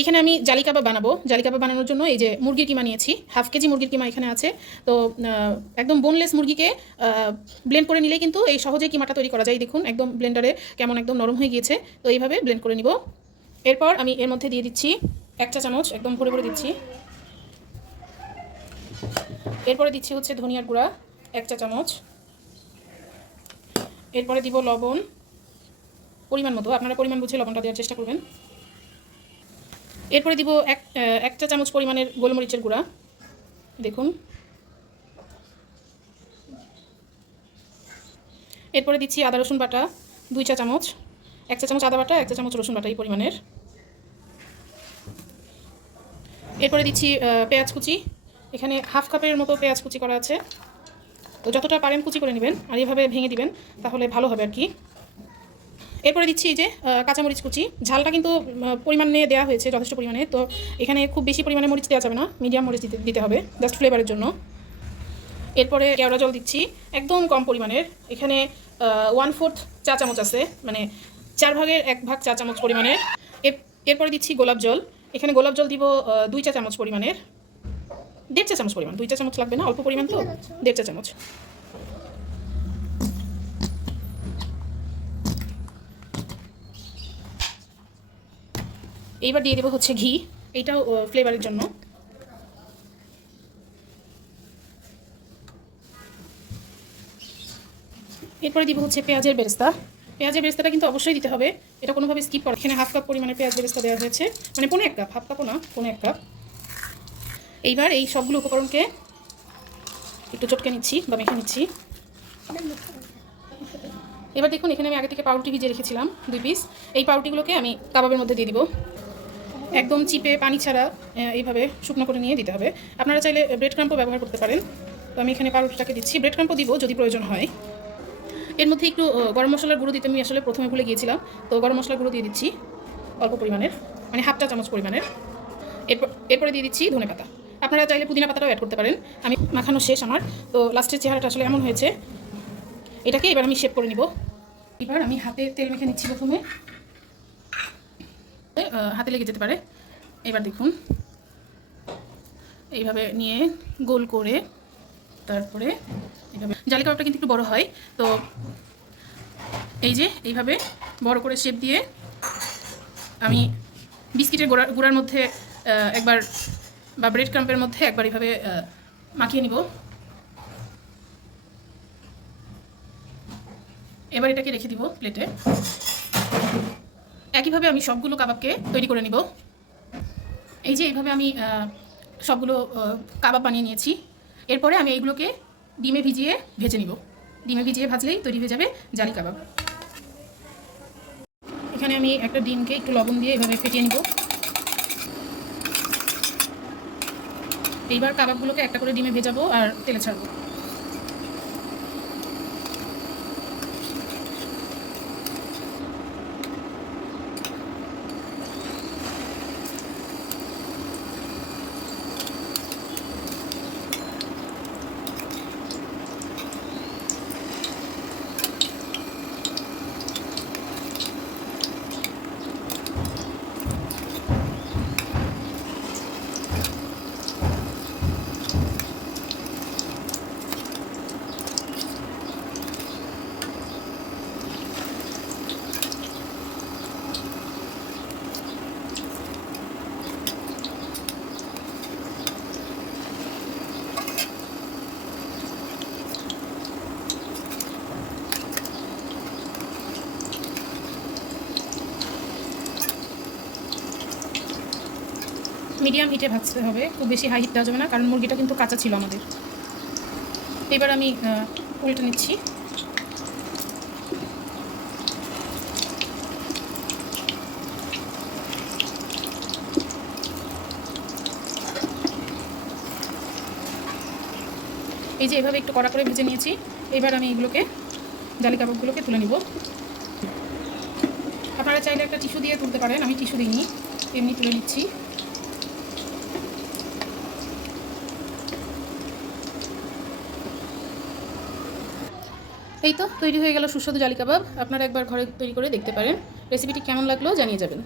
এখানে আমি জালি কাবাব বানাবো। জালি কাবাব বানানোর জন্য এই যে মুরগির কিমা নিয়েছি। হাফ কেজি মুরগির কিমা এখানে আছে। তো একদম বোনলেস মুরগিকে ব্লেন্ড করে নিলে কিন্তু এই সহজে কিমাটা তৈরি করা যায়। দেখুন, একদম ব্লেন্ডারে কেমন একদম নরম হয়ে গিয়েছে। তো এইভাবে ব্লেন্ড করে নিব। এরপর আমি এর মধ্যে দিয়ে দিচ্ছি এক চা চামচ একদম ভরে ভরে দিচ্ছি। এরপরে দিচ্ছি হচ্ছে ধনিয়ার গুঁড়া এক চা চামচ। এরপরে দিব লবণ। পরিমাণ মতো, আপনারা পরিমাণ বুঝে লবণটা দেওয়ার চেষ্টা করবেন। এরপরে দিব এক এক চা চামচ পরিমাণের গোলমরিচের গুঁড়া। দেখুন। এরপরে দিচ্ছি আদা, রসুন বাটা, দুই চা চামচ। এক চা চামচ আদা বাটা, এক চা চামচ রসুন বাটা এই পরিমাণের। এরপরে দিচ্ছি পেঁয়াজ কুচি। এখানে হাফ কাপের মতো পেঁয়াজ কুচি করা আছে। তো যতটা পারেন কুচি করে নেবেন, আর এইভাবে ভেঙে দিবেন, তাহলে ভালো হবে আর কি। এরপরে দিচ্ছি যে কাঁচামরিচ কুচি। ঝালটা কিন্তু পরিমাণে দেওয়া হয়েছে, যথেষ্ট পরিমাণে। তো এখানে খুব বেশি পরিমাণে মরিচ দেওয়া যাবে না, মিডিয়াম মরিচ দিতে দিতে হবে, জাস্ট ফ্লেভারের জন্য। এরপরে কেওড়া জল দিচ্ছি, একদম কম পরিমাণের। এখানে ওয়ান ফোর্থ চা চামচ আছে মানে চার ভাগের এক ভাগ চা চামচ পরিমাণের। এর- এরপরে দিচ্ছি গোলাপ জল। এখানে গোলাপ জল দিব দুই চা চামচ পরিমাণের। দেড় চা চামচ পরিমাণ, দুই চা চামচ লাগবে না, অল্প পরিমাণ তো? দেড় চা চামচ। এইবার দিয়ে দেবো হচ্ছে ঘি। এইটাও ফ্লেভারের জন্য। এরপরে দিব হচ্ছে পেঁয়াজের বেরেস্তা। পেঁয়াজের বেরেস্তাটা কিন্তু অবশ্যই দিতে হবে। এটা কোনোভাবে স্কিপ করা এখানে হাফ কাপ পরিমাণে পেঁয়াজ বেরেস্তা দেওয়া হয়েছে। মানে পনেরো এক কাপ হাফ কাপও না পনেরো এক কাপ এইবার এই সবগুলো উপকরণকে একটু চটকে নিচ্ছি বা মেখে নিচ্ছি। এবার দেখুন, এখানে আমি আগে থেকে পাউরুটি ভিজিয়ে রেখেছিলাম, দুই পিস এই পাউরুটিগুলোকে আমি কাবাবের মধ্যে দিয়ে দিব। একদম চিপে পানি ছাড়া এইভাবে শুকনো করে নিয়ে দিতে হবে। আপনারা চাইলে ব্রেড ক্রাম্পও ব্যবহার করতে পারেন। তো আমি এখানে পাউরুটিটাকে দিচ্ছি। ব্রেড ক্রাম্পও দিব যদি প্রয়োজন হয়। এর মধ্যে একটু গরম মশলার গুঁড়ো দিতে আমি আসলে প্রথমে ভুলে গিয়েছিলাম। তো গরম মশলার গুঁড়ো দিয়ে দিচ্ছি অল্প পরিমাণের মানে হাফ চা চামচ পরিমাণের। এরপর, এরপরে দিয়ে দিচ্ছি ধনে পাতা। আপনারা চাইলে পুদিনা পাতাটাও অ্যাড করতে পারেন। আমি মাখানো শেষ আমার। তো লাস্টের চেহারাটা আসলে এমন হয়েছে। এটাকে এবার আমি শেপ করে নিব। এবার আমি হাতে তেল মেখে নিচ্ছি প্রথমে। হাতে লেগে যেতে পারে। এবার দেখুন। এইভাবে নিয়ে গোল করে তারপরে এইভাবে জালি কাবাবটা কিন্তু একটু বড় হয়। তো এই যে এইভাবে বড় করে শেপ দিয়ে আমি বিস্কিটের গোড়া গুঁড়ার মধ্যে একবার বা ব্রেড ক্রাম্পের মধ্যে একবার এইভাবে মাখিয়ে নিব। এবার এটাকে রেখে দিব প্লেটে একইভাবে আমি সবগুলো কাবাবকে তৈরি করে নিব। এই যে এইভাবে আমি সবগুলো কাবাব বানিয়ে নিয়েছি। এরপরে আমি এইগুলোকে ডিমে ভিজিয়ে ভেজে নিব। ডিমে ভিজিয়ে ভাজলেই তৈরি হয়ে যাবে জালি কাবাব। এখানে আমি একটা ডিমকে একটু লবণ দিয়ে এভাবে ফেটিয়ে নিব। এইবার কাবাবগুলোকে একটা করে ডিমে ভেজাবো আর তেলে ছাড়বো। মিডিয়াম হিটে ভাজতে হবে, খুব বেশি হাই হিট দেওয়া যাবে না, কারণ মুরগিটা কিন্তু কাঁচা ছিল আমাদের। এবার আমি উল্টে নিচ্ছি। এই যে এভাবে একটু কড়া করে ভেজে নিয়েছি, এবার আমি এগুলোকে, জালি কাবাবগুলোকে তুলে নিব। আপনারা চাইলে একটা টিস্যু দিয়ে তুলতে পারেন, আমি টিস্যু দিইনি, এমনি তুলে নিচ্ছি। এই তো তৈরি হয়ে গেল সুস্বাদু জালি কাবাব। আপনারা একবার ঘরে তৈরি করে দেখতে পারেন। রেসিপিটি কেমন লাগল জানিয়ে যাবেন।